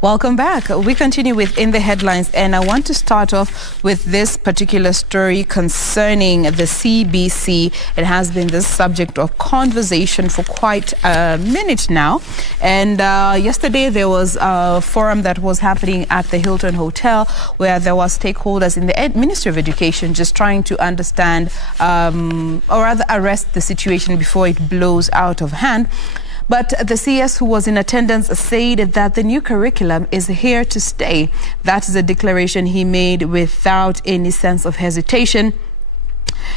Welcome back. We continue with In the Headlines, and I want to start off with this particular story concerning the CBC. It has been the subject of conversation for quite a minute now. And yesterday there was a forum that was happening at the Hilton Hotel where there were stakeholders in the Ministry of Education just trying to understand or rather arrest the situation before it blows out of hand. But the CS who was in attendance said that the new curriculum is here to stay. That is a declaration he made without any sense of hesitation.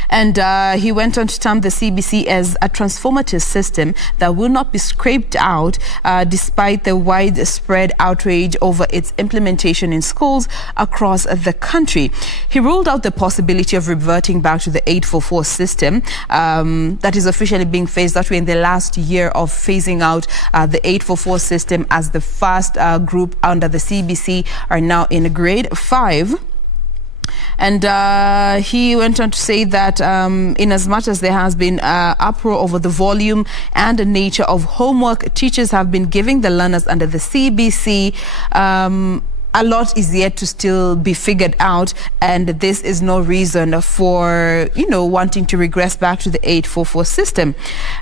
And he went on to term the CBC as a transformative system that will not be scraped out despite the widespread outrage over its implementation in schools across the country. He ruled out the possibility of reverting back to the 844 system that is officially being phased out in the last year of phasing out the 844 system, as the first group under the CBC are now in grade 5. And he went on to say that in as much as there has been uproar over the volume and the nature of homework teachers have been giving the learners under the CBC, a lot is yet to still be figured out, and this is no reason for, wanting to regress back to the 844 system.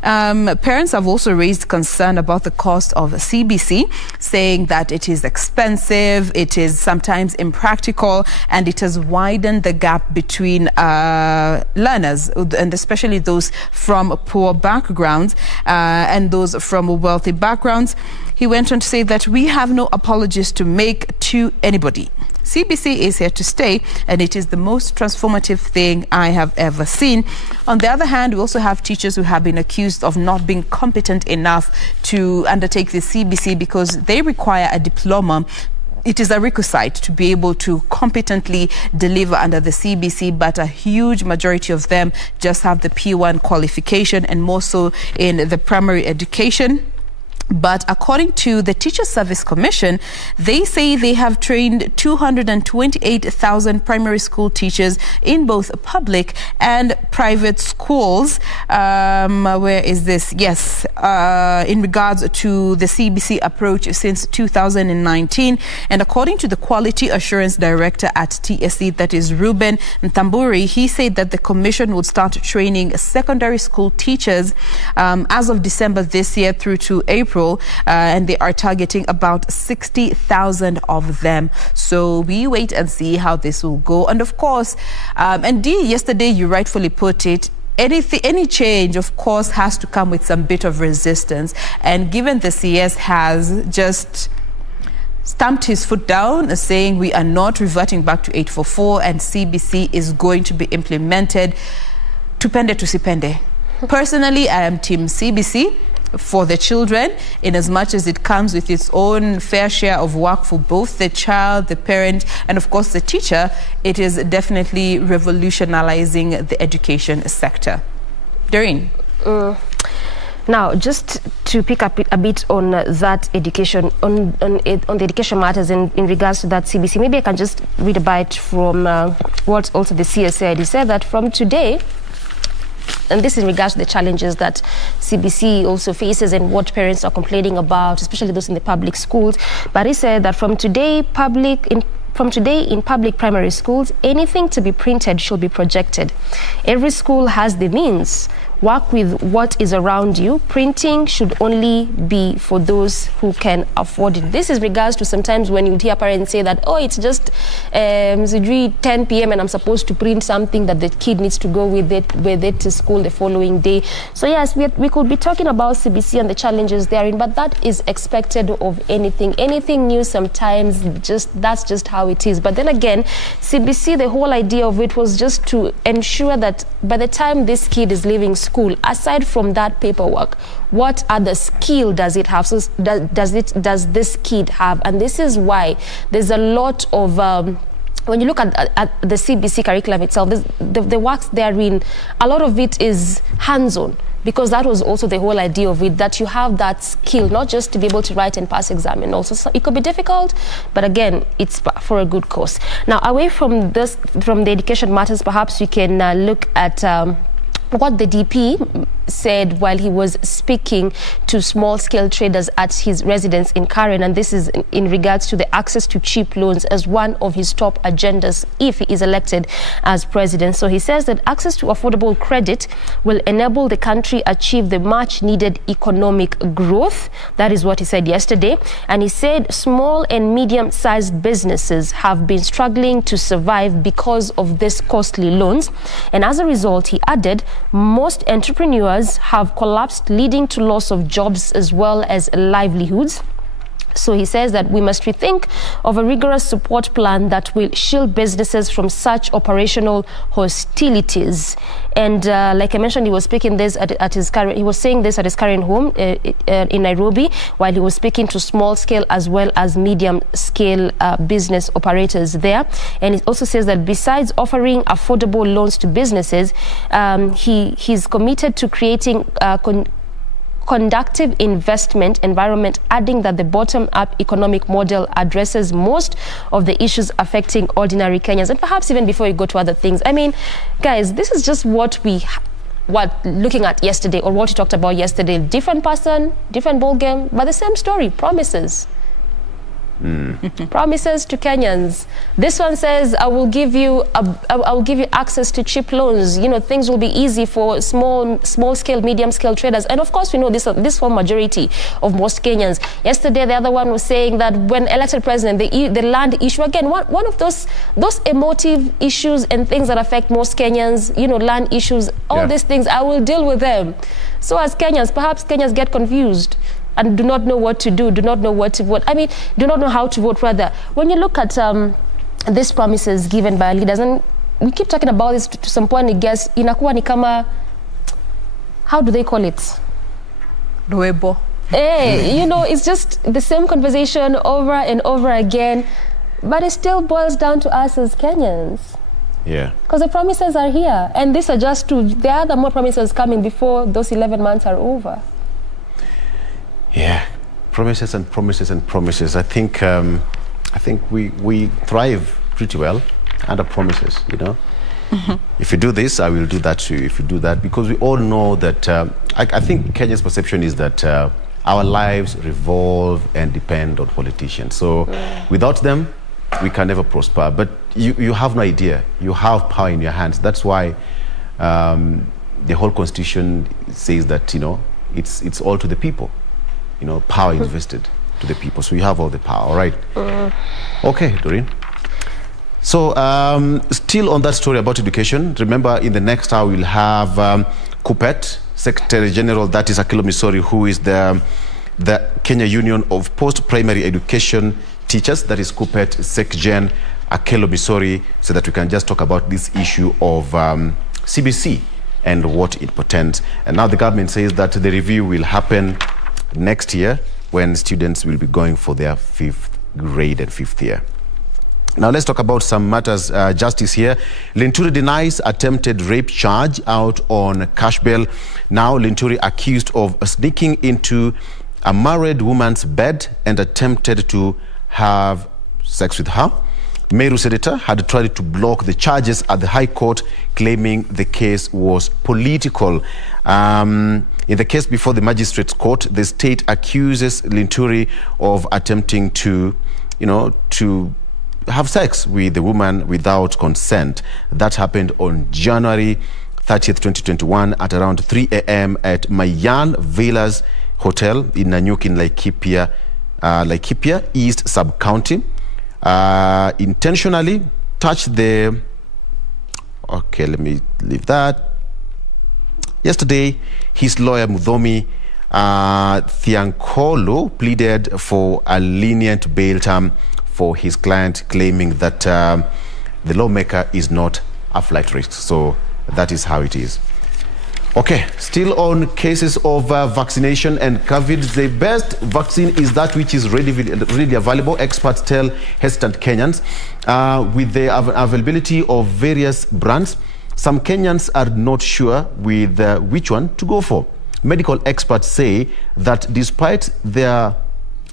Parents have also raised concern about the cost of CBC, saying that it is expensive, it is sometimes impractical, and it has widened the gap between learners, and especially those from poor backgrounds and those from wealthy backgrounds. He went on to say that we have no apologies to make to anybody. CBC is here to stay, and it is the most transformative thing I have ever seen. On the other hand, we also have teachers who have been accused of not being competent enough to undertake the CBC because they require a diploma. It is a requisite to be able to competently deliver under the CBC, but a huge majority of them just have the P1 qualification, and more so in the primary education. But according to the Teacher Service Commission, they say they have trained 228,000 primary school teachers in both public and private schools. Where is this? Yes, in regards to the CBC approach since 2019. And according to the Quality Assurance Director at TSC, that is Ruben Ntamburi, he said that the Commission would start training secondary school teachers as of December this year through to April. And they are targeting about 60,000 of them. So we wait and see how this will go. And of course, and Dee, yesterday you rightfully put it, any change, of course, has to come with some bit of resistance. And given the CS has just stamped his foot down, saying we are not reverting back to 844 and CBC is going to be implemented, tupende tusipende. Personally, I am team CBC for the children, in as much as it comes with its own fair share of work for both the child, the parent, and of course the teacher. It is definitely revolutionizing the education sector. Doreen? Now, just to pick up a bit on that education, on the education matters in regards to that CBC, maybe I can just read a bit from what also the CS said. He said that from today, and this in regards to the challenges that CBC also faces and what parents are complaining about, especially those in the public schools. But he said that from today in public primary schools, anything to be printed should be projected. Every school has the means. Work with what is around you. Printing should only be for those who can afford it. This is regards to sometimes when you hear parents say that, oh, it's just 10 p.m. and I'm supposed to print something that the kid needs to go with it to school the following day. So yes, we could be talking about CBC and the challenges therein, but that is expected of anything. Anything new sometimes, that's just how it is. But then again, CBC, the whole idea of it was just to ensure that by the time this kid is leaving school, aside from that paperwork, what other skill does it have? So does this kid have? And this is why there's a lot of when you look at the CBC curriculum itself, the works therein, a lot of it is hands-on, because that was also the whole idea of it, that you have that skill, not just to be able to write and pass exam. And also, so it could be difficult, but again, it's for a good cause. Now, away from the education matters, perhaps we can look at what the DP said while he was speaking to small-scale traders at his residence in Karen, and this is in regards to the access to cheap loans as one of his top agendas if he is elected as president. So he says that access to affordable credit will enable the country achieve the much-needed economic growth. That is what he said yesterday. And he said small and medium-sized businesses have been struggling to survive because of this costly loans. And as a result, he added, most entrepreneurs have collapsed, leading to loss of jobs as well as livelihoods. So he says that we must rethink of a rigorous support plan that will shield businesses from such operational hostilities. And like I mentioned, he was speaking this at his current, he was saying this at his current home in Nairobi, while he was speaking to small scale as well as medium scale business operators there. And he also says that besides offering affordable loans to businesses, he's committed to creating conducive investment environment, adding that the bottom-up economic model addresses most of the issues affecting ordinary Kenyans. And perhaps even before you go to other things, I mean, guys, this is just what looking at yesterday, or what you talked about yesterday. Different person, different ball game, but the same story. Promises. Promises to Kenyans. This one says, I will give you access to cheap loans. You know, things will be easy for small scale, medium scale traders. And of course, we know this for majority of most Kenyans. Yesterday, the other one was saying that when elected president, the land issue, again, one of those emotive issues and things that affect most Kenyans, you know, land issues, all these things, I will deal with them. So as Kenyans, perhaps Kenyans get confused and do not know what to do, do not know what to vote. I mean, do not know how to vote, rather. When you look at these promises given by leaders, and we keep talking about this to some point, I guess, inakuwa ni kama, how do they call it? Doebo. You know, it's just the same conversation over and over again, but it still boils down to us as Kenyans. Yeah. Because the promises are here, and these are just two. There are more promises coming before those 11 months are over. Yeah, promises and promises and promises. I think we thrive pretty well under promises, you know. If you do this, I will do that to you. If you do that, because we all know that, I think Kenya's perception is that our lives revolve and depend on politicians. So without them, we can never prosper. But you have no idea. You have power in your hands. That's why the whole constitution says that, you know, it's all to the people. You know, power invested to the people. So you have all the power, all right? Okay, Doreen. So still on that story about education, remember in the next hour we'll have Kupet, Secretary General, that is Akelo Misori, who is the Kenya Union of Post-Primary Education Teachers, that is Kupet, SecGen, Akelo Misori, so that we can just talk about this issue of CBC and what it portends. And now the government says that the review will happen next year when students will be going for their 5th grade and 5th year. Now let's talk about some matters. Justice here. Linturi denies attempted rape charge out on cash bail. Now Linturi accused of sneaking into a married woman's bed and attempted to have sex with her. Meru Senator had tried to block the charges at the High Court, claiming the case was political. In the case before the Magistrates Court, the state accuses Linturi of attempting to, you know, to have sex with the woman without consent. That happened on January 30th, 2021 at around 3 a.m. at Mayan Villas Hotel in Nanyuki in Laikipia East Sub-County. Intentionally touched the... Okay, let me leave that. Yesterday, his lawyer Mudhomi Thiankolo pleaded for a lenient bail term for his client, claiming that the lawmaker is not a flight risk. So that is how it is. Okay, still on cases of vaccination and COVID, the best vaccine is that which is readily available. Experts tell hesitant Kenyans. With the availability of various brands, some Kenyans are not sure with which one to go for. Medical experts say that despite their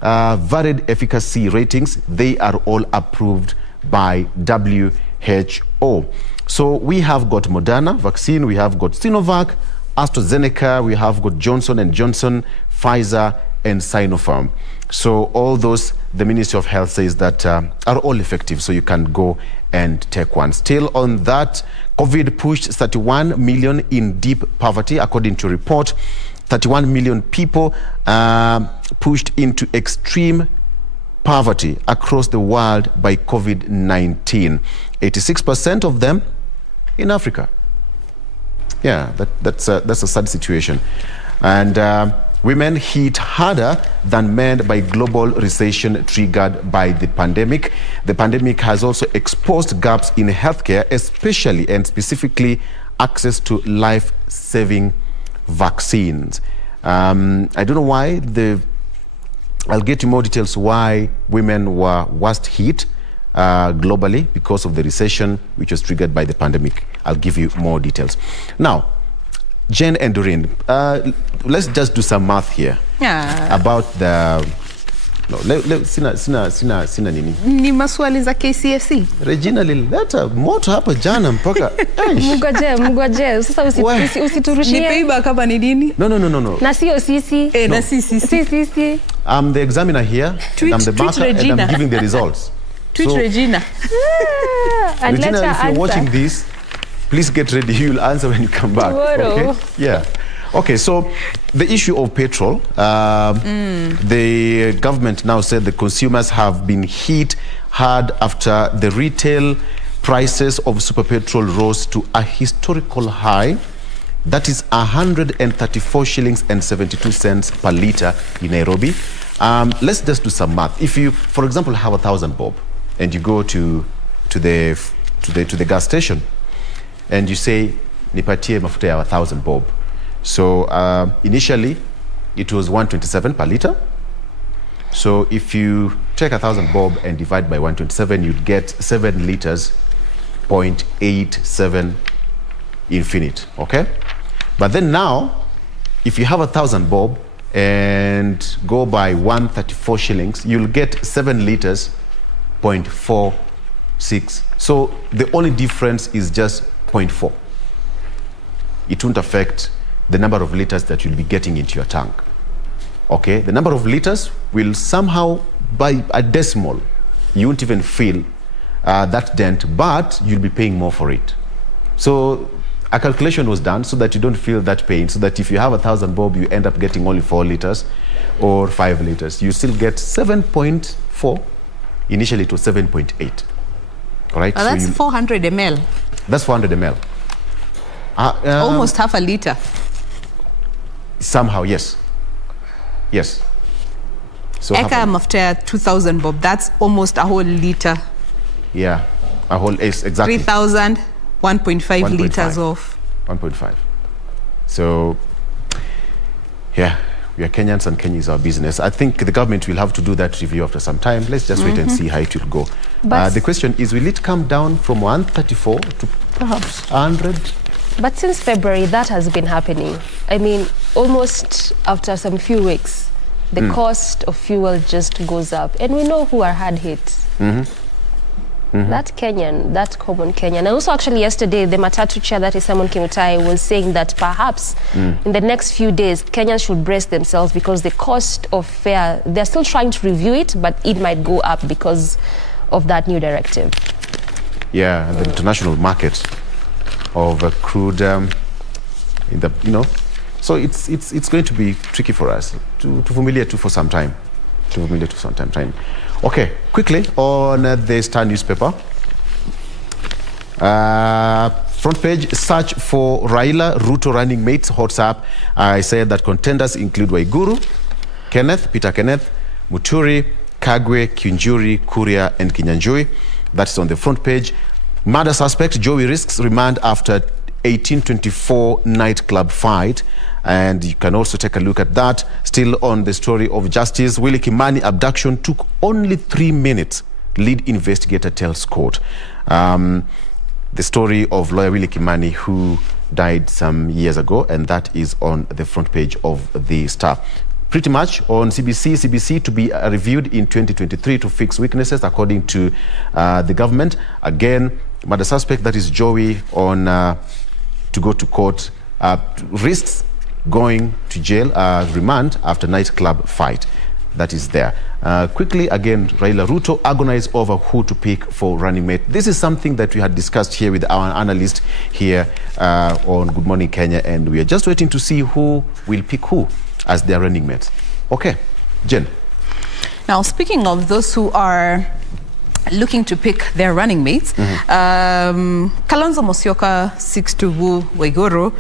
varied efficacy ratings, they are all approved by WHO. So we have got Moderna vaccine, we have got Sinovac, AstraZeneca, we have got Johnson & Johnson, Pfizer, and Sinopharm. So all those, the Ministry of Health says that are all effective, so you can go and take one. Still on that, COVID pushed 31 million in deep poverty, according to a report. 31 million people pushed into extreme poverty across the world by COVID-19. 86% of them in Africa. Yeah, that's a sad situation. And women hit harder than men by global recession triggered by the pandemic. The pandemic has also exposed gaps in healthcare, especially and specifically access to life-saving vaccines. I don't know why I'll get you more details why women were worst hit globally because of the recession which was triggered by the pandemic. I'll give you more details. Now, Jane and Doreen, let's just do some math here about the... No, sina nini. Ni maswali za KCSE. Regina lilileta moto hapa jana mpaka. Mgoje. Sasa usiturushie. Nipeiba kama ni nini? No. Na sio sisi. Na sisi. I'm the examiner here. Tweet, and I'm the marker Regina. and I'm giving the results. Tweet so, Regina. And Regina, if you're answer. watching this, please get ready. You'll answer when you come back. Tomorrow. Okay? Yeah. Okay, so the issue of petrol, the government now said the consumers have been hit hard after the retail prices of super petrol rose to a historical high. That is 134 shillings and 72 cents per litre in Nairobi. Let's just do some math. If you, for example, have 1,000 bob and you go to the gas station and you say, nipatie mafuta ya 1,000 bob. So initially, it was 127 per litre. So if you take 1,000 bob and divide by 127, you'd get 7 litres, 0.87 infinite, okay? But then now, if you have 1,000 bob and go by 134 shillings, you'll get 7 litres, 0.46. So the only difference is just 0.4. It won't affect the number of liters that you'll be getting into your tank. Okay, the number of liters will somehow, by a decimal, you won't even feel that dent, but you'll be paying more for it. So a calculation was done so that you don't feel that pain, so that if you have 1,000 bob, you end up getting only 4 liters or 5 liters. You still get 7.4. Initially, it was 7.8. All right. Well, that's 400 ml. That's 400 ml. Almost half a litre. Somehow, yes. Yes. So Eka mafuta 2,000 bob. That's almost a whole litre. Yeah, a whole is exactly 3,000, 1.5 litres of 1.5. So, yeah, we are Kenyans and Kenya is our business. I think the government will have to do that review after some time. Let's just wait and see how it will go. The question is, will it come down from 134 to perhaps 100? But since February, that has been happening. I mean, almost after some few weeks, the cost of fuel just goes up. And we know who are hard hit. That Kenyan, that common Kenyan. And also actually yesterday, the Matatu chair, that is Simon Kimutai, was saying that perhaps in the next few days, Kenyans should brace themselves because the cost of fare, they're still trying to review it, but it might go up because of that new directive. Yeah, the international market of crude in the, you know, so it's going to be tricky for us to familiar to for some time. Okay, quickly on the Star newspaper. Front page, search for Raila Ruto running mates, WhatsApp. I said that contenders include Waiguru, Peter Kenneth, Muturi, Kagwe, Kinjuri, Kuria, and Kinyanjui. That's on the front page. Murder suspect Joey risks remand after 1824 nightclub fight. And you can also take a look at that. Still on the story of justice, Willie Kimani abduction took only 3 minutes, lead investigator tells court. The story of lawyer Willie Kimani, who died some years ago, and that is on the front page of the Star. Pretty much on CBC to be reviewed in 2023 to fix weaknesses, according to the government. Again, but the suspect, that is Joey, on to go to court risks going to jail, remand after nightclub fight. That is there. Quickly, again, Raila Ruto agonized over who to pick for running mate. This is something that we had discussed here with our analyst here on Good Morning Kenya, and we are just waiting to see who will pick who as their running mates. Okay, Jen. Now, speaking of those who are looking to pick their running mates, Kalonzo Musyoka seeks to woo Waiguru,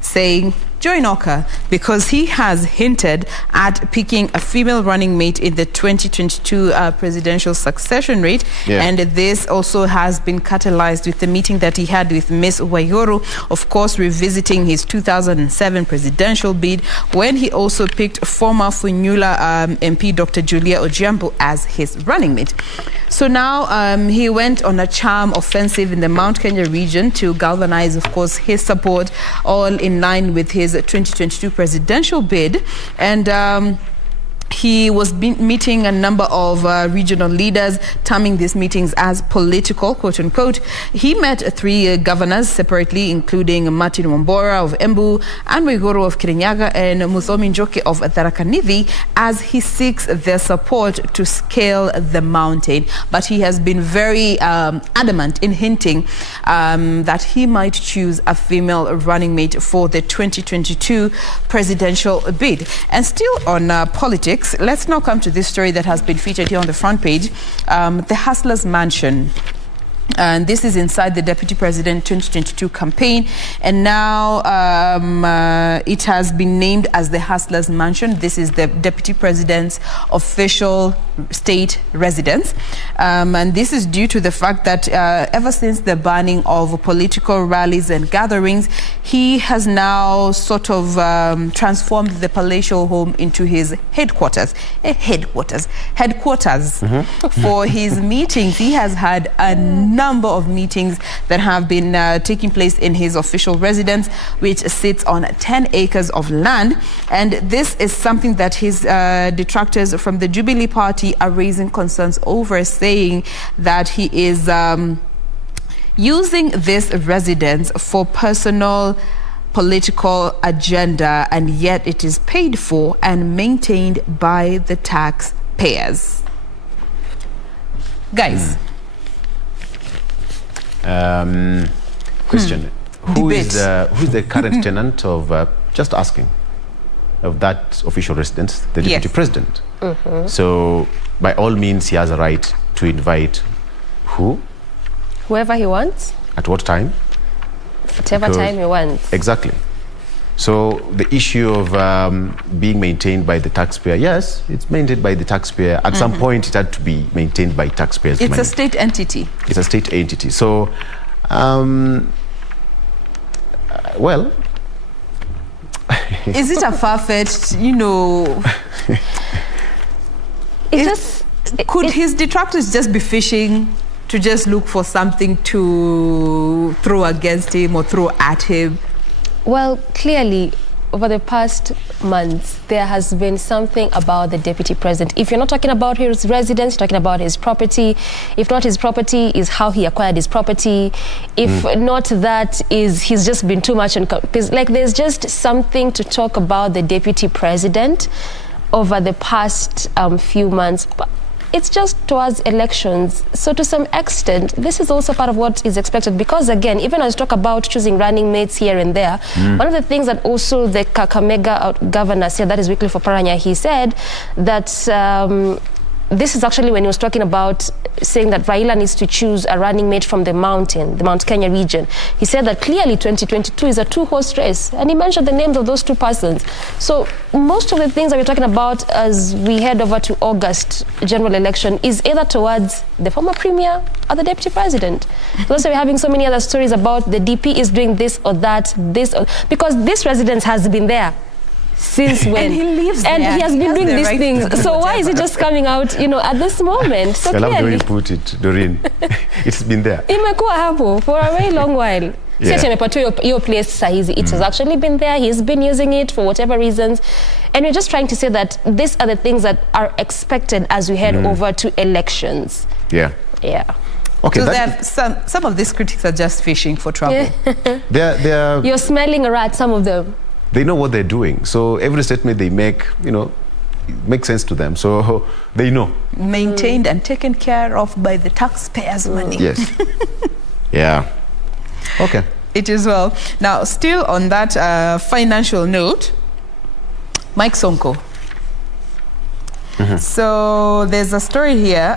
saying join Oka because he has hinted at picking a female running mate in the 2022 presidential succession rate. And this also has been catalyzed with the meeting that he had with Miss Waiguru, of course, revisiting his 2007 presidential bid, when he also picked former Funyula MP Dr. Julia Ojiambo as his running mate. So now he went on a charm offensive in the Mount Kenya region to galvanize, of course, his support, all in line with his 2022 presidential bid. And he was meeting a number of regional leaders, terming these meetings as political, quote unquote. He met 3 governors separately, including Martin Wambora of Embu, Anne Waiguru of Kirinyaga, and Muthomi Njoki of Tharaka Nithi, as he seeks their support to scale the mountain. But he has been very adamant in hinting that he might choose a female running mate for the 2022 presidential bid. And still on politics, let's now come to this story that has been featured here on the front page, the Hustlers Mansion. And this is inside the Deputy President 2022 campaign. And now it has been named as the Hustlers Mansion. This is the Deputy President's official state residence. And this is due to the fact that ever since the banning of political rallies and gatherings, he has now sort of transformed the palatial home into his headquarters. Headquarters for his meetings. He has had a number of meetings that have been taking place in his official residence, which sits on 10 acres of land. And this is something that his detractors from the Jubilee Party are raising concerns over, saying that he is using this residence for personal political agenda, and yet it is paid for and maintained by the taxpayers. Guys. Question: Who is the current tenant of? Just asking, of that official residence, the Deputy President. So, by all means, he has a right to invite who? Whoever he wants. At what time? Whatever time he wants. Exactly. So the issue of being maintained by the taxpayer, yes, it's maintained by the taxpayer. At some point, it had to be maintained by taxpayers. It's a state entity. It's a state entity. So, well... Is it a far-fetched, you know... Could his detractors just be fishing to just look for something to throw against him or throw at him? Well, clearly, over the past months, there has been something about the Deputy President. If you're not talking about his residence, you're talking about his property. If not his property, is how he acquired his property. If not that, is he's just been too much. Like, there's just something to talk about the Deputy President over the past few months. But it's just towards elections. So to some extent, this is also part of what is expected, because again, even as we talk about choosing running mates here and there, one of the things that also the Kakamega governor said, that is Wycliffe Oparanya, he said that this is actually when he was talking about saying that Raila needs to choose a running mate from the Mount Kenya region. He said that clearly 2022 is a 2-horse race, and he mentioned the names of those 2 persons. So most of the things that we're talking about as we head over to August general election is either towards the former premier or the deputy president. Plus we're having so many other stories about the DP is doing this or that, because this residence has been there since when? And he lives there. And he has been doing these things. So why is it just coming out, you know, at this moment? So I love the way you put it, Doreen. It's been there. Imekuwa hapo for a very long while. Your place it has actually been there. He's been using it for whatever reasons. And we're just trying to say that these are the things that are expected as we head over to elections. Yeah. Yeah. Okay, so some of these critics are just fishing for trouble. They're You're smelling a rat, some of them. They know what they're doing. So every statement they make, makes sense to them. So they know. Maintained and taken care of by the taxpayers' money. Yes. Yeah. Okay. It is well. Now, still on that financial note, Mike Sonko. So there's a story here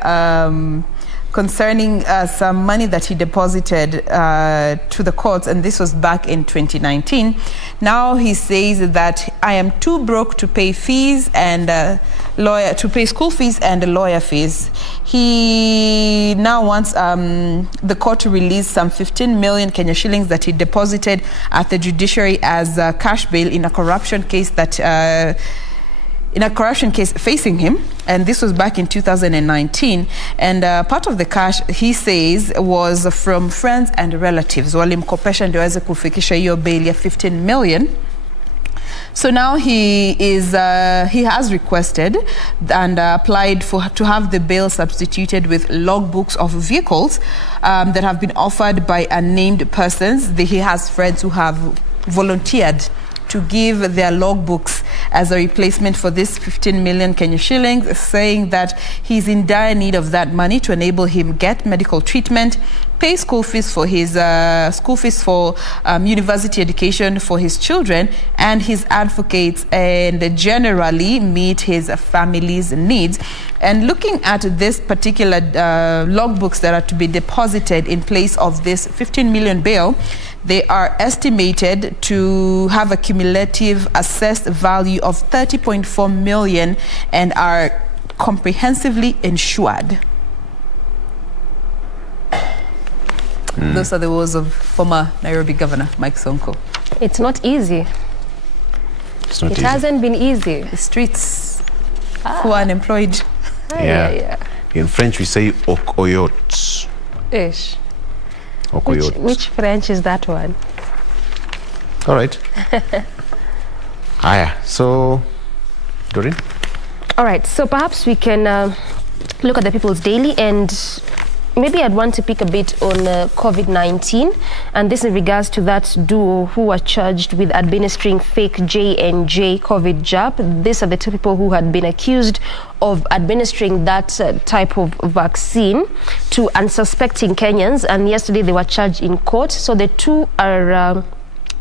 concerning some money that he deposited to the courts, and this was back in 2019. Now he says that I am too broke to pay fees and to pay school fees and lawyer fees. He now wants the court to release some 15 million Kenya shillings that he deposited at the judiciary as cash bail in a corruption case that facing him, and this was back in 2019. And part of the cash, he says, was from friends and relatives. Walimkopesha ndio aweze kufikisha hiyo bail ya 15 million. So now he has requested and applied to have the bail substituted with logbooks of vehicles that have been offered by unnamed persons. He has friends who have volunteered to give their logbooks as a replacement for this 15 million Kenya shillings, saying that he's in dire need of that money to enable him get medical treatment, pay school fees for his university education for his children and his advocates, and generally meet his family's needs. And looking at this particular logbooks that are to be deposited in place of this 15 million bail, they are estimated to have a cumulative assessed value of 30.4 million and are comprehensively insured. Those are the words of former Nairobi Governor Mike Sonko. It's not easy. It hasn't been easy. The streets who are unemployed. Yeah. In French we say okoyot. Ish. Which French is that one? All right. So, Doreen? All right, so perhaps we can look at the People's Daily, and maybe I'd want to pick a bit on COVID-19, and this in regards to that duo who were charged with administering fake J&J COVID jab. These are the two people who had been accused of administering that type of vaccine to unsuspecting Kenyans, and yesterday they were charged in court. So the two are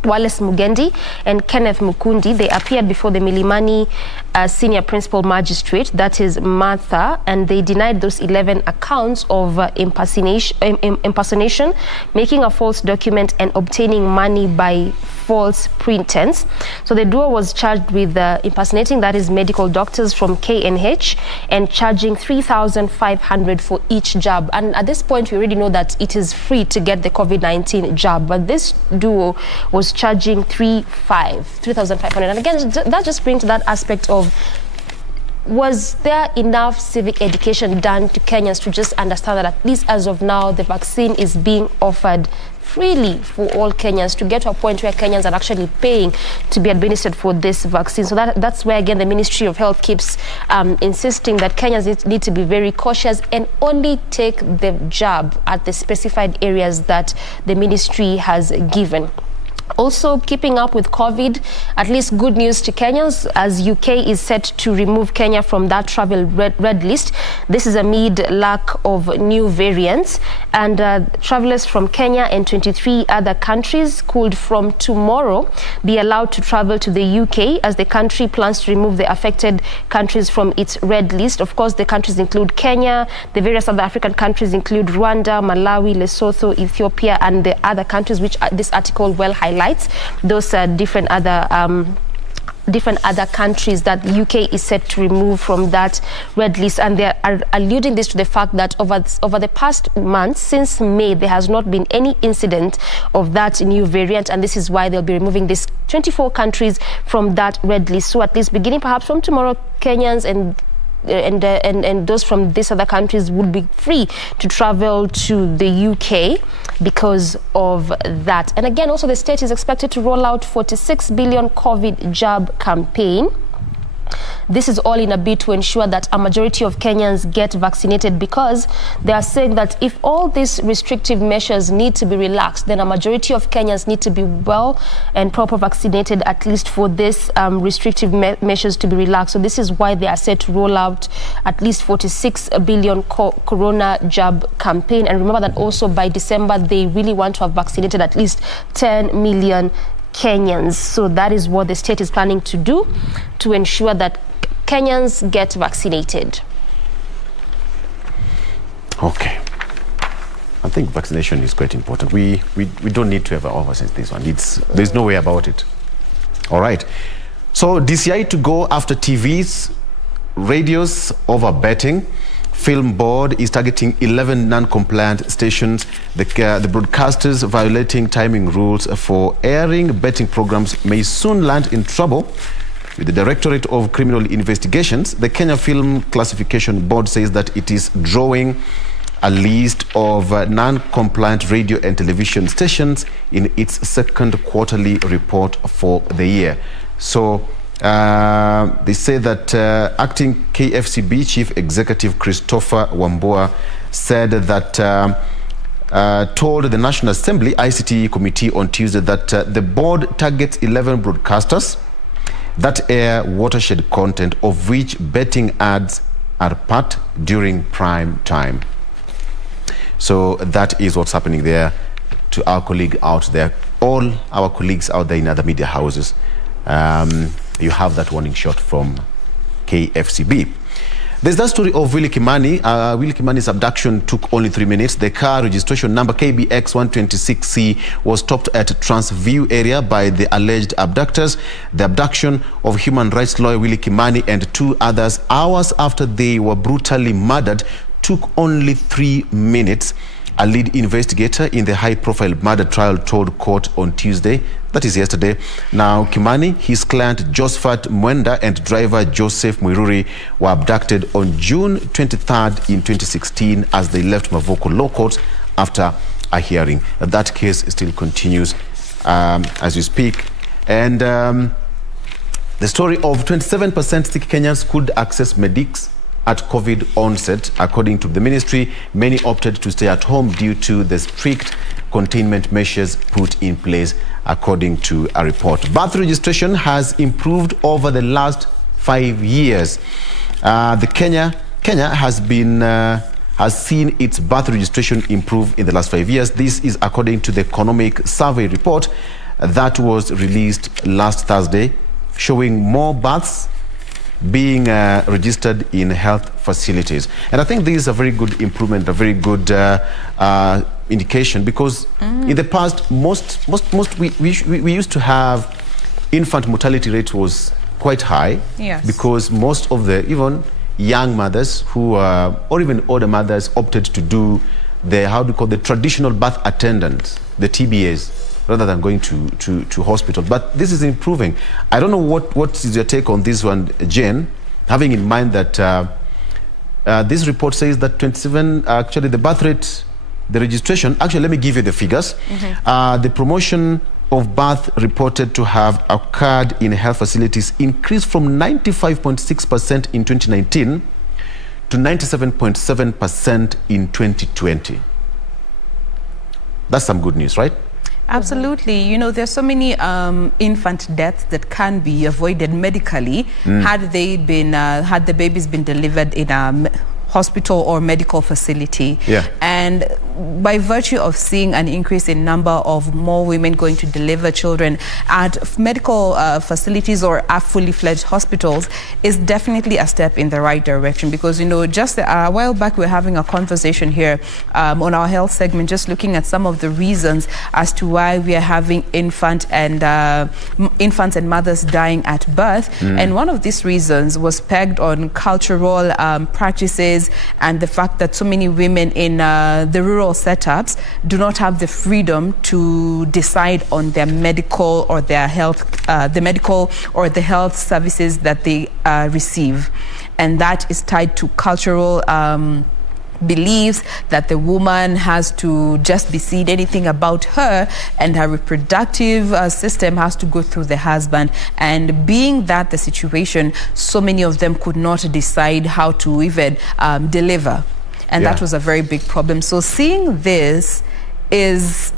Wallace Mugendi and Kenneth Mukundi. They appeared before the Milimani senior principal magistrate, that is Martha, and they denied those 11 accounts of impersonation, making a false document and obtaining money by false pretense. So the duo was charged with impersonating, that is medical doctors from KNH, and charging 3,500 for each jab. And at this point we already know that it is free to get the COVID-19 jab, but this duo was charging 3,500. And again, that just brings to that aspect of, was there enough civic education done to Kenyans to just understand that at least as of now the vaccine is being offered freely for all Kenyans, to get to a point where Kenyans are actually paying to be administered for this vaccine? So that's where again the Ministry of Health keeps insisting that Kenyans need to be very cautious and only take the jab at the specified areas that the ministry has given. Also, keeping up with COVID, at least good news to Kenyans, as UK is set to remove Kenya from that travel red list. This is amid lack of new variants, and travelers from Kenya and 23 other countries could from tomorrow be allowed to travel to the UK, as the country plans to remove the affected countries from its red list. Of course, the countries include Kenya, the various other African countries include Rwanda, Malawi, Lesotho, Ethiopia, and the other countries which this article well highlights. Those are different other countries that the UK is set to remove from that red list, and they are alluding this to the fact that over the past months, since May, there has not been any incident of that new variant, and this is why they'll be removing these 24 countries from that red list. So at least beginning perhaps from tomorrow, Kenyans and those from these other countries would be free to travel to the UK because of that. And again, also the state is expected to roll out 46 billion COVID jab campaign. This is all in a bid to ensure that a majority of Kenyans get vaccinated, because they are saying that if all these restrictive measures need to be relaxed, then a majority of Kenyans need to be well and proper vaccinated, at least for this restrictive measures to be relaxed. So this is why they are set to roll out at least 46 billion corona jab campaign. And remember that also by December, they really want to have vaccinated at least 10 million Kenyans. So that is what the state is planning to do to ensure that Kenyans get vaccinated. Okay. I think vaccination is quite important. We don't need to ever oversense this one. There's no way about it. All right. So DCI to go after TVs, radios over betting. Film board is targeting 11 non-compliant stations. The broadcasters violating timing rules for airing betting programs may soon land in trouble. With the Directorate of Criminal Investigations, the Kenya Film Classification Board says that it is drawing a list of non-compliant radio and television stations in its second quarterly report for the year. So they say that acting KFCB Chief Executive Christopher Wambui said that told the National Assembly ICT Committee on Tuesday that the board targets 11 broadcasters that air watershed content, of which betting ads are part during prime time. So that is what's happening there to our colleague out there, all our colleagues out there in other media houses. You have that warning shot from KFCB. There's that story of Willie Kimani. Willie Kimani's abduction took only 3 minutes. The car registration number KBX 126C was stopped at Transview area by the alleged abductors. The abduction of human rights lawyer Willie Kimani and 2 others, hours after they were brutally murdered, took only 3 minutes. A lead investigator in the high-profile murder trial told court on Tuesday, that is yesterday. Now, Kimani, his client Josephat Mwenda and driver Joseph Mwiruri were abducted on June 23rd in 2016 as they left Mavoko Law Court after a hearing. That case still continues as we speak. And the story of 27% sick Kenyans could access medics at COVID onset. According to the ministry, many opted to stay at home due to the strict containment measures put in place, according to a report. Birth registration has improved over the last 5 years. Kenya has seen its birth registration improve in the last 5 years. This is according to the economic survey report that was released last Thursday, showing more births being registered in health facilities. And I think this is a very good improvement, a very good indication, because in the past, we used to have infant mortality rate was quite high. Yes. Because most of the even young mothers who or even older mothers opted to do the traditional birth attendants, the TBAs, rather than going to hospital. But this is improving. I don't know what is your take on this one, Jane, having in mind that this report says that 27, actually the birth rate, the registration, actually let me give you the figures. The promotion of birth reported to have occurred in health facilities increased from 95.6% in 2019 to 97.7% in 2020. That's some good news, right? Absolutely. You know, there's so many infant deaths that can be avoided medically had the babies been delivered in a hospital or medical facility. Yeah. And by virtue of seeing an increase in number of more women going to deliver children at medical facilities or at fully fledged hospitals is definitely a step in the right direction, because, you know, just a while back we were having a conversation here on our health segment, just looking at some of the reasons as to why we are having infants and mothers dying at birth. And one of these reasons was pegged on cultural practices and the fact that so many women in the rural setups do not have the freedom to decide on their medical or their health, the health services that they receive. And that is tied to cultural believes that the woman has to just be seen anything about her, and her reproductive system has to go through the husband. And being that the situation, so many of them could not decide how to even deliver. And that was a very big problem. So seeing this is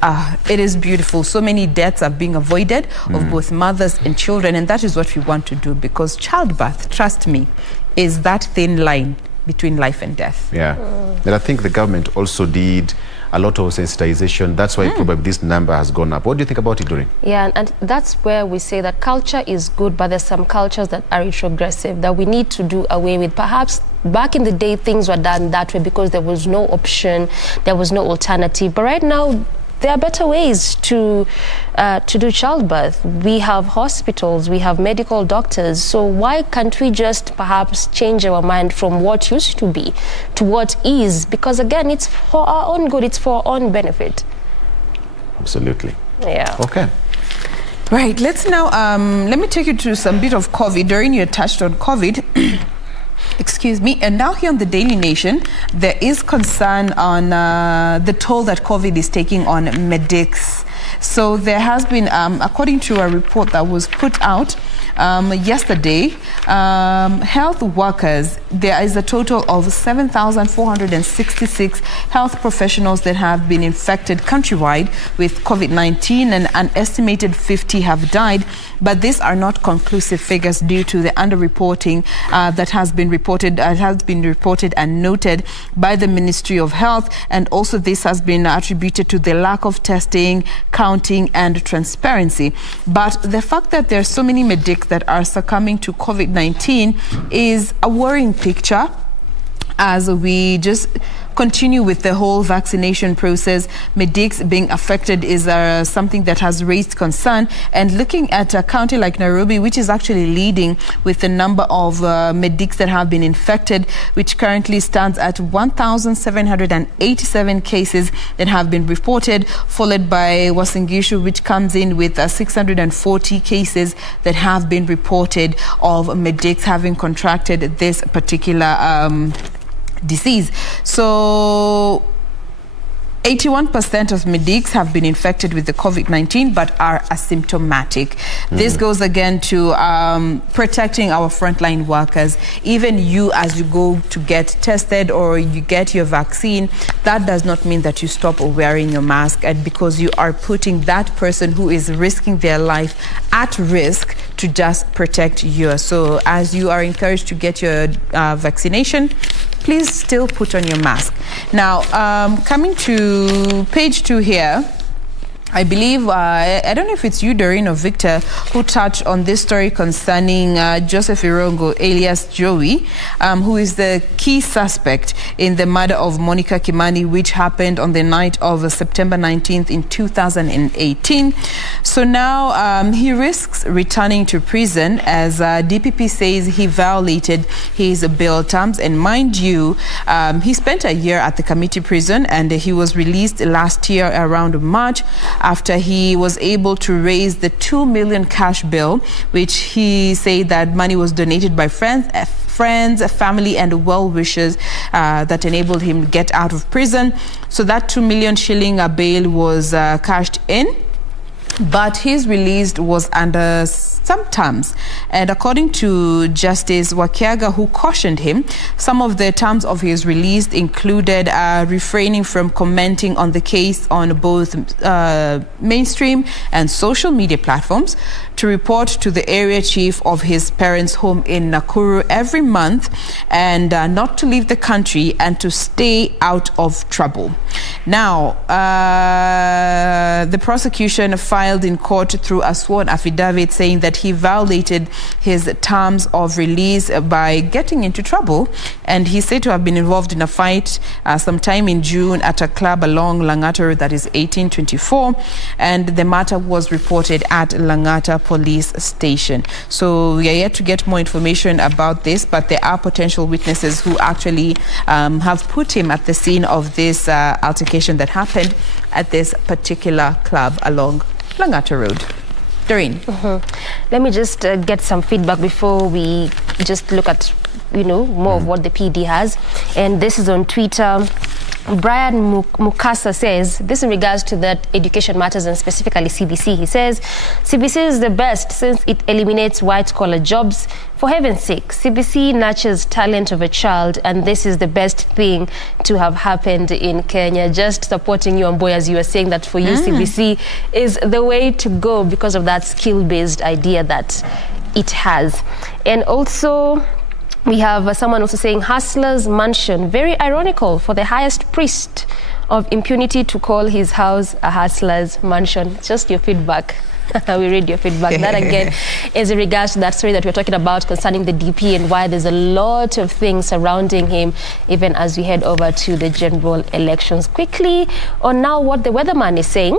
it is beautiful. So many deaths are being avoided of both mothers and children, and that is what we want to do, because childbirth, trust me, is that thin line between life and death. And I think the government also did a lot of sensitization. That's why probably this number has gone up. What do you think about it, Doreen? Yeah, and that's where we say that culture is good, but there's some cultures that are retrogressive that we need to do away with. Perhaps back in the day, things were done that way because there was no option, there was no alternative. But right now, there are better ways to do childbirth. We have hospitals, we have medical doctors. So why can't we just perhaps change our mind from what used to be to what is? Because again, it's for our own good, it's for our own benefit. Absolutely. Yeah. Okay. Right, let's now, let me take you to some bit of COVID. Doreen, you touched on COVID. Excuse me. And now here on the Daily Nation, there is concern on the toll that COVID is taking on medics. So there has been, according to a report that was put out yesterday, health workers, there is a total of 7,466 health professionals that have been infected countrywide with COVID-19, and an estimated 50 have died. But these are not conclusive figures due to the underreporting that has been reported and noted by the Ministry of Health. And also this has been attributed to the lack of testing, counting and transparency. But the fact that there are so many medics that are succumbing to COVID-19 is a worrying picture, as we just continue with the whole vaccination process. Medics being affected is something that has raised concern. And looking at a county like Nairobi, which is actually leading with the number of medics that have been infected, which currently stands at 1,787 cases that have been reported, followed by Uasin Gishu, which comes in with 640 cases that have been reported of medics having contracted this particular disease. So 81% of medics have been infected with the COVID-19 but are asymptomatic. This goes again to protecting our frontline workers. Even you, as you go to get tested or you get your vaccine, that does not mean that you stop wearing your mask, and because you are putting that person who is risking their life at risk to just protect you. So as you are encouraged to get your vaccination, please still put on your mask. Now, coming to page 2 here, I believe, I don't know if it's you, Doreen, or Victor, who touched on this story concerning Joseph Irongo, alias Joey, who is the key suspect in the murder of Monica Kimani, which happened on the night of September 19th in 2018. So now he risks returning to prison, as DPP says he violated his bail terms. And mind you, he spent a year at the committee prison, and he was released last year around March, after he was able to raise the 2 million cash bill, which he said that money was donated by friends, family and well-wishers that enabled him to get out of prison. So that 2 million shilling bail was cashed in, but his release was under some terms. And according to Justice Wakiaga, who cautioned him, some of the terms of his release included refraining from commenting on the case on both mainstream and social media platforms, to report to the area chief of his parents' home in Nakuru every month, and not to leave the country, and to stay out of trouble. Now, the prosecution filed in court through a sworn affidavit saying that he violated his terms of release by getting into trouble, and he's said to have been involved in a fight sometime in June at a club along Langata Road, that is 1824, and the matter was reported at Langata Police Station. So we are yet to get more information about this, but there are potential witnesses who actually have put him at the scene of this altercation that happened at this particular club along Langata Road. Doreen. Let me just get some feedback before we just look at more of what the PD has. And this is on Twitter. Brian Mukasa says, this in regards to that education matters and specifically CBC. He says, CBC is the best since it eliminates white-collar jobs. For heaven's sake, CBC nurtures talent of a child, and this is the best thing to have happened in Kenya. Just supporting you, Wambui, as you were saying that for you, CBC is the way to go because of that skill-based idea that it has. And also, we have someone also saying, Hustler's Mansion, very ironical for the highest priest of impunity to call his house a Hustler's Mansion. Just your feedback. We read your feedback. That again is in regards to that story that we're talking about concerning the DP and why there's a lot of things surrounding him, even as we head over to the general elections. Quickly on now what the weatherman is saying.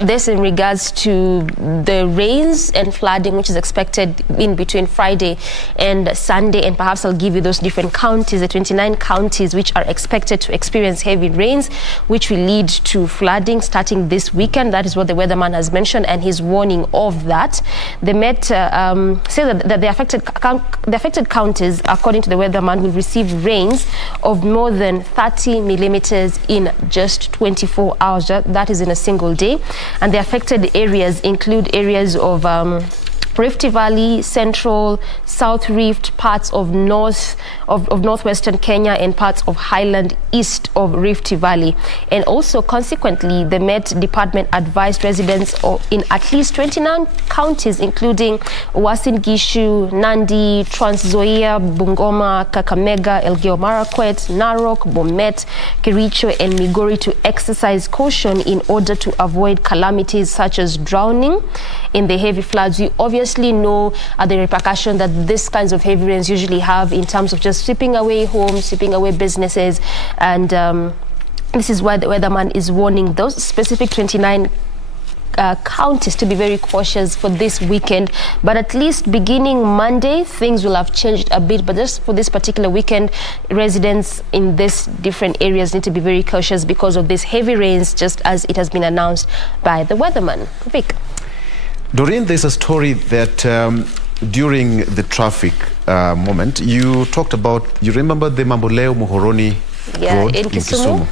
This in regards to the rains and flooding which is expected in between Friday and Sunday, and perhaps I'll give you those different counties, the 29 counties which are expected to experience heavy rains, which will lead to flooding starting this weekend. That is what the weatherman has mentioned, and he's warning of that. The Met say that the affected counties, according to the weatherman, will receive rains of more than 30 millimeters in just 24 hours. That is in a single day. And the affected areas include areas of Rift Valley, Central, South Rift, parts of northwestern Kenya, and parts of Highland east of Rift Valley. And also, consequently, the Met Department advised residents in at least 29 counties, including Uasin Gishu, Nandi, Trans Nzoia, Bungoma, Kakamega, Elgeyo Marakwet, Narok, Bomet, Kericho, and Migori to exercise caution in order to avoid calamities such as drowning in the heavy floods. We obviously know the repercussion that these kinds of heavy rains usually have in terms of just sweeping away homes, sweeping away businesses, and this is why the weatherman is warning those specific 29 counties to be very cautious for this weekend. But at least beginning Monday, things will have changed a bit. But just for this particular weekend, residents in these different areas need to be very cautious because of these heavy rains, just as it has been announced by the weatherman. Vic. Doreen, there's a story that during the traffic moment, you talked about, you remember the Mamboleo Muhoroni road in Kisumu,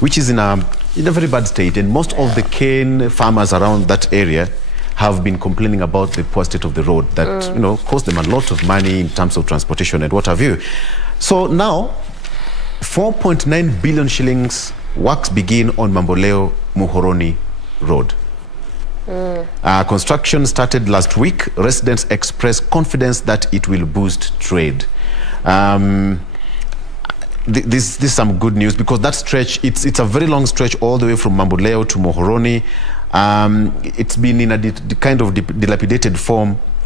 which is in a very bad state, and most of the cane farmers around that area have been complaining about the poor state of the road that cost them a lot of money in terms of transportation and what have you. So now 4.9 billion shillings works begin on Mamboleo Muhoroni road. Construction started last week. Residents express confidence that it will boost trade. This is some good news because that stretch, it's a very long stretch all the way from Mamboleo to Muhoroni. It's been in a kind of dilapidated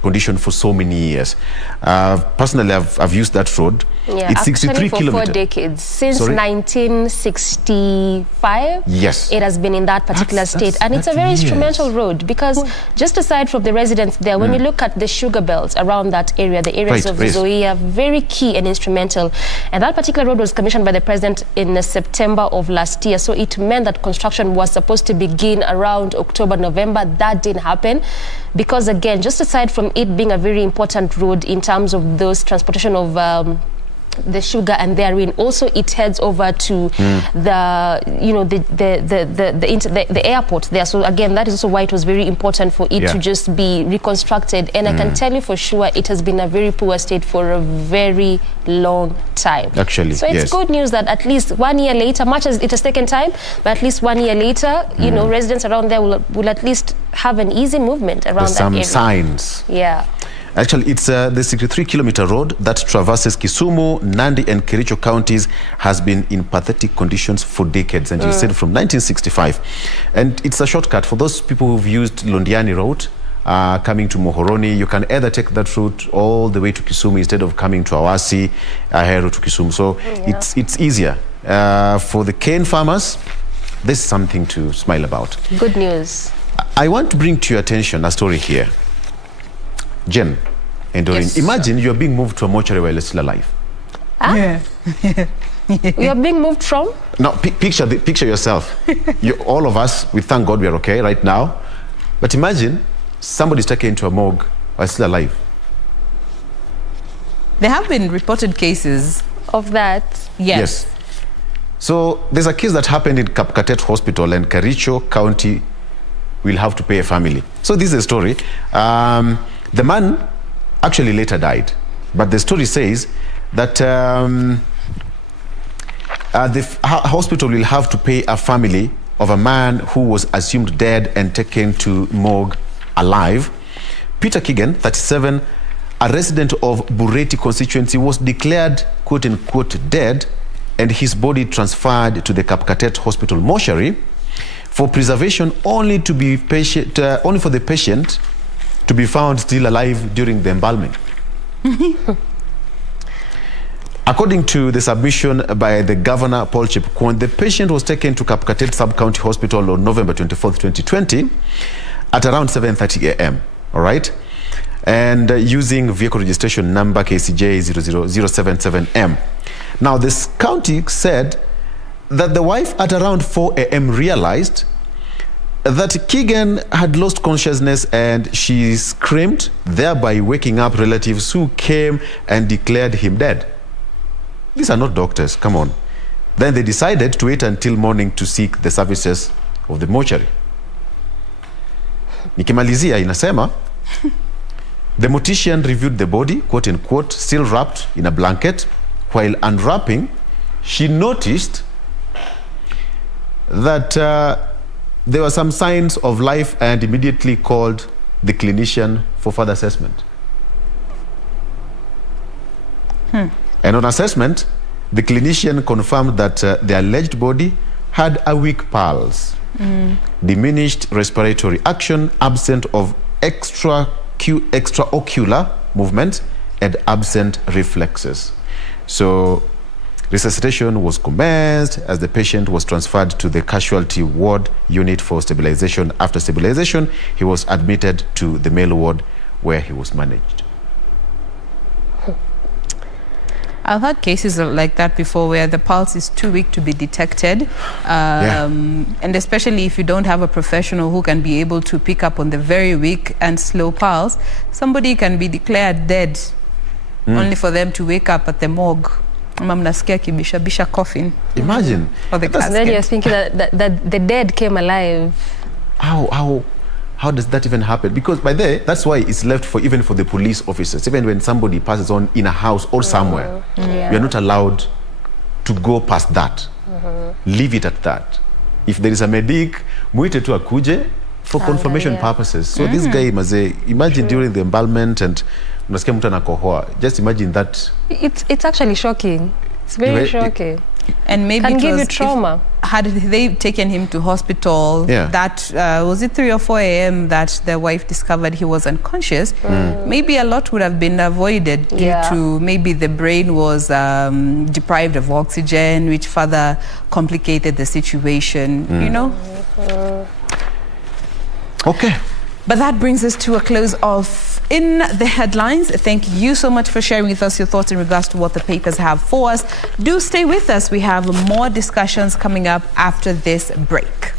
condition for so many years. Personally, I've used that road. Yeah, it's 63 for kilometers. 4 decades. Since 1965, yes, it has been in that particular state. And it's a very instrumental road because just aside from the residents there, when you look at the sugar belts around that area, the areas of Nzoia, very key and instrumental. And that particular road was commissioned by the president in September of last year. So it meant that construction was supposed to begin around October, November. That didn't happen because, again, just aside from it being a very important road in terms of those transportation of the sugar and therein, also it heads over to the airport there. So again, that is also why it was very important for it to just be reconstructed. And I can tell you for sure, it has been a very poor state for a very long time. Actually, so it's good news that at least 1 year later, much as it has taken time, but at least 1 year later, residents around there will at least have an easy movement around that area. Some signs. Yeah. Actually, it's the 63-kilometer road that traverses Kisumu, Nandi, and Kericho counties has been in pathetic conditions for decades, and you said from 1965. And it's a shortcut for those people who've used Londiani Road coming to Muhoroni. You can either take that route all the way to Kisumu instead of coming to Awasi, Ahero to Kisumu. So it's easier. For the cane farmers, this is something to smile about. Good news. I want to bring to your attention a story here. Jen and Doreen, imagine you're being moved to a mortuary while you're still alive. Yeah. You're being moved from? No, picture yourself. All of us, we thank God we are okay right now. But imagine somebody's taken into a morgue while still alive. There have been reported cases of that. Yes. So there's a case that happened in Kapkatet Hospital, and Kericho County will have to pay a family. So this is a story. The man actually later died, but the story says that the hospital will have to pay a family of a man who was assumed dead and taken to morgue alive. Peter Keegan, 37, a resident of Bureti constituency, was declared quote-unquote dead, and his body transferred to the Kapkatet Hospital mortuary for preservation, only for the patient to be found still alive during the embalming. According to the submission by the governor, Paul Chepkwony, the patient was taken to Kapkatet Sub-County Hospital on November 24th, 2020 at around 7:30 a.m., all right? And using vehicle registration number KCJ 00077M. Now, this county said that the wife at around 4 a.m. realized that Keegan had lost consciousness, and she screamed, thereby waking up relatives who came and declared him dead. These are not doctors, come on. Then they decided to wait until morning to seek the services of the mortuary. Nikimalizia inasema, the mortician reviewed the body, quote unquote, still wrapped in a blanket. While unwrapping, she noticed that there were some signs of life, and immediately called the clinician for further assessment. And on assessment, the clinician confirmed that the alleged body had a weak pulse, diminished respiratory action, absent of extraocular movement, and absent reflexes. So resuscitation was commenced as the patient was transferred to the casualty ward unit for stabilization. After stabilization, he was admitted to the male ward where he was managed. I've had cases like that before, where the pulse is too weak to be detected. And especially if you don't have a professional who can be able to pick up on the very weak and slow pulse, somebody can be declared dead only for them to wake up at the morgue. Bisha coffin. Imagine. Or the casket. And then you're thinking that the dead came alive. How does that even happen? Because by there, that's why it's left for even for the police officers. Even when somebody passes on in a house or somewhere, you're not allowed to go past that. Leave it at that. If there is a medic, muite tu akuje for confirmation purposes. So this guy, imagine during the embalmment and unasikia mtu anakohoa. Just imagine that. It's actually shocking. It's very shocking. And maybe can give you trauma. Had they taken him to hospital, that was it 3 or 4 a.m. that the wife discovered he was unconscious, maybe a lot would have been avoided due to maybe the brain was deprived of oxygen, which further complicated the situation, you know? Okay. But that brings us to a close of In the Headlines. Thank you so much for sharing with us your thoughts in regards to what the papers have for us. Do stay with us. We have more discussions coming up after this break.